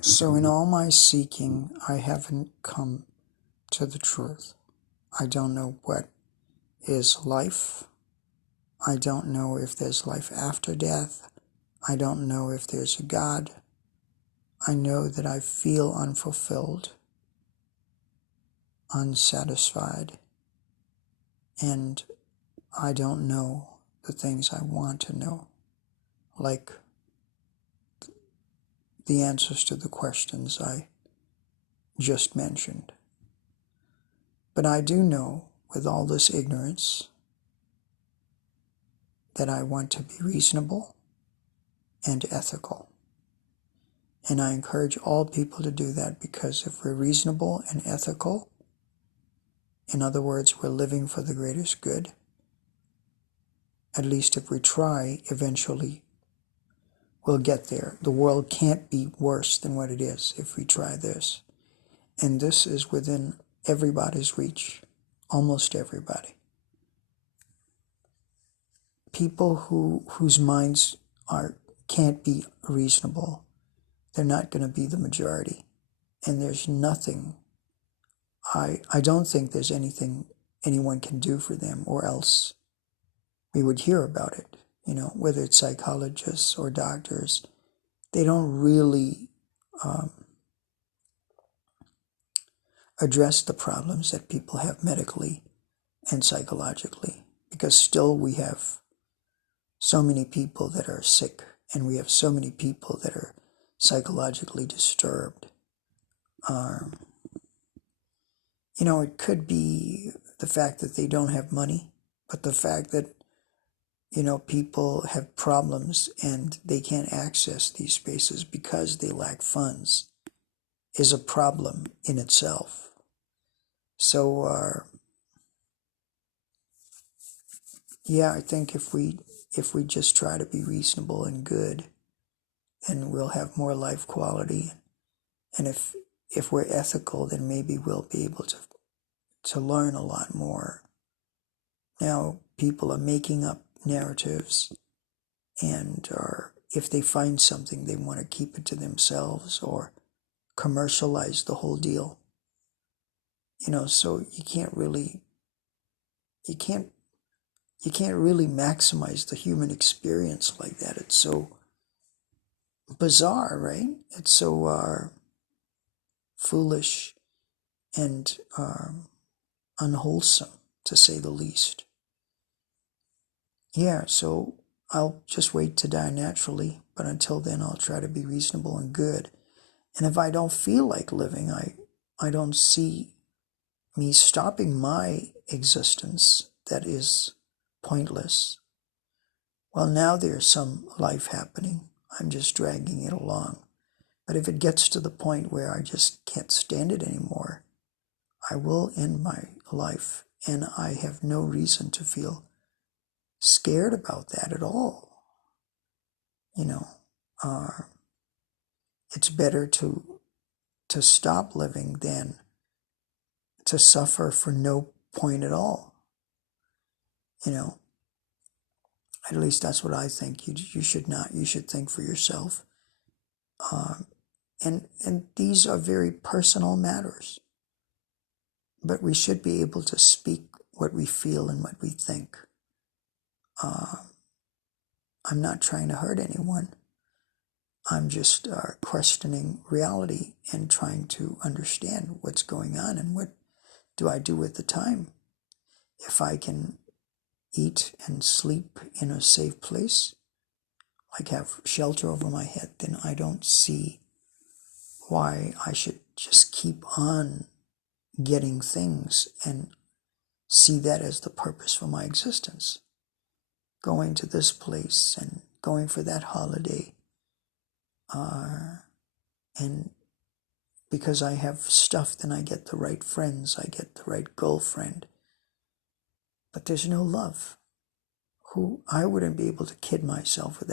So, in all my seeking, I haven't come to the truth. I don't know what is life. I don't know if there's life after death. I don't know if there's a God. I know that I feel unfulfilled, unsatisfied, and I don't know the things I want to know, like the answers to the questions I just mentioned. But I do know, with all this ignorance, that I want to be reasonable and ethical. And I encourage all people to do that, because if we're reasonable and ethical, in other words, we're living for the greatest good, at least if we try, eventually we'll get there. The world can't be worse than what it is if we try this. And this is within everybody's reach, almost everybody. People whose minds can't be reasonable, they're not going to be the majority. And there's nothing, I don't think there's anything anyone can do for them, or else we would hear about it. Whether it's psychologists or doctors, they don't really address the problems that people have medically and psychologically, because still we have so many people that are sick, and we have so many people that are psychologically disturbed. It could be the fact that they don't have money, but the fact that, people have problems and they can't access these spaces because they lack funds is a problem in itself. So, yeah, I think if we just try to be reasonable and good, then we'll have more life quality. And if we're ethical, then maybe we'll be able to learn a lot more. Now, people are making up narratives, and if they find something, they want to keep it to themselves or commercialize the whole deal. So you can't really maximize the human experience like that. It's so bizarre, right? It's so foolish and unwholesome, to say the least. Yeah, so I'll just wait to die naturally, but until then I'll try to be reasonable and good. And if I don't feel like living, I don't see me stopping my existence that is pointless. Well, now there's some life happening. I'm just dragging it along. But if it gets to the point where I just can't stand it anymore, I will end my life, and I have no reason to feel scared about that at all. It's better to stop living than to suffer for no point at all. At least that's what I think. You should not. You should think for yourself. And these are very personal matters. But we should be able to speak what we feel and what we think. I'm not trying to hurt anyone. I'm just questioning reality and trying to understand what's going on and what do I do with the time. If I can eat and sleep in a safe place, like have shelter over my head, then I don't see why I should just keep on getting things and see that as the purpose for my existence. Going to this place and going for that holiday, and because I have stuff, then I get the right friends, I get the right girlfriend, but there's no love. I wouldn't be able to kid myself with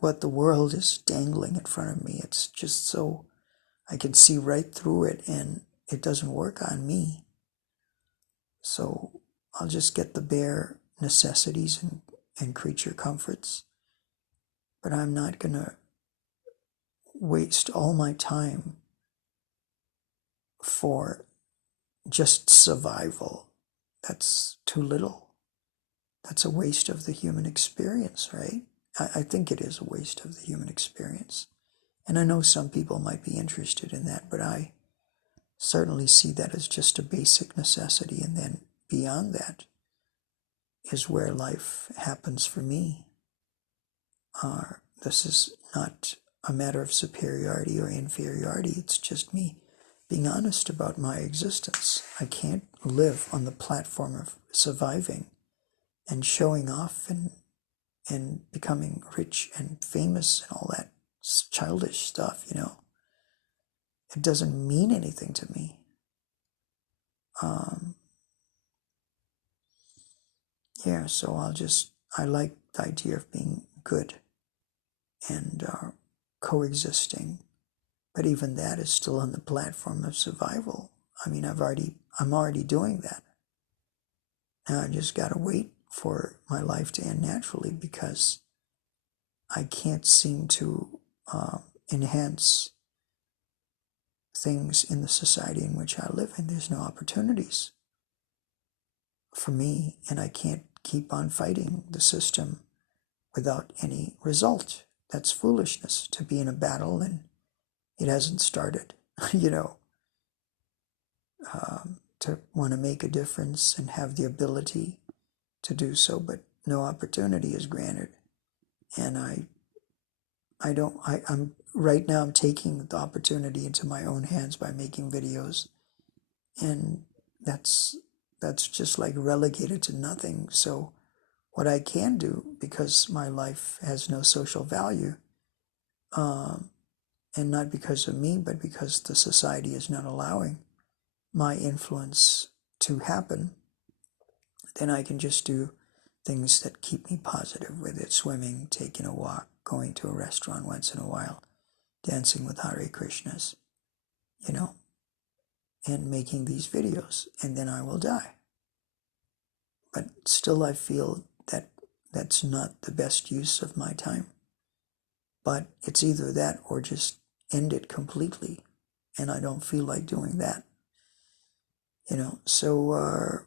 what the world is dangling in front of me. It's just so, I can see right through it, and it doesn't work on me. So I'll just get the bare necessities and creature comforts, but I'm not going to waste all my time for just survival. That's too little. That's a waste of the human experience, right? I think it is a waste of the human experience. And I know some people might be interested in that, but I certainly see that as just a basic necessity. And then beyond that is where life happens for me. This is not a matter of superiority or inferiority. It's just me being honest about my existence. I can't live on the platform of surviving and showing off and becoming rich and famous and all that childish stuff, you know. It doesn't mean anything to me. Yeah, so I like the idea of being good and coexisting, but even that is still on the platform of survival. I mean, I'm already doing that. Now I just gotta wait for my life to end naturally because I can't seem to enhance things in the society in which I live in. There's no opportunities for me, and I can't keep on fighting the system without any result. That's foolishness to be in a battle and it hasn't started, you know, to want to make a difference and have the ability to do so, but no opportunity is granted. And I'm right now I'm taking the opportunity into my own hands by making videos, and that's just like relegated to nothing. So what I can do, because my life has no social value, and not because of me, but because the society is not allowing my influence to happen, then I can just do things that keep me positive with it: swimming, taking a walk, going to a restaurant once in a while, dancing with Hare Krishnas, you know, and making these videos, and then I will die. But still I feel that that's not the best use of my time. But it's either that or just end it completely, and I don't feel like doing that. You know, so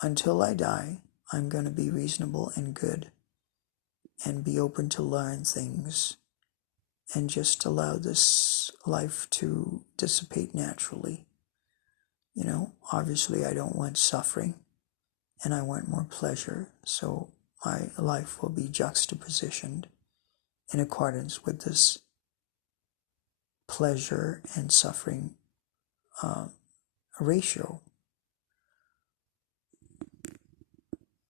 until I die, I'm going to be reasonable and good and be open to learn things and just allow this life to dissipate naturally. You know, obviously I don't want suffering and I want more pleasure, so my life will be juxtapositioned in accordance with this pleasure and suffering ratio.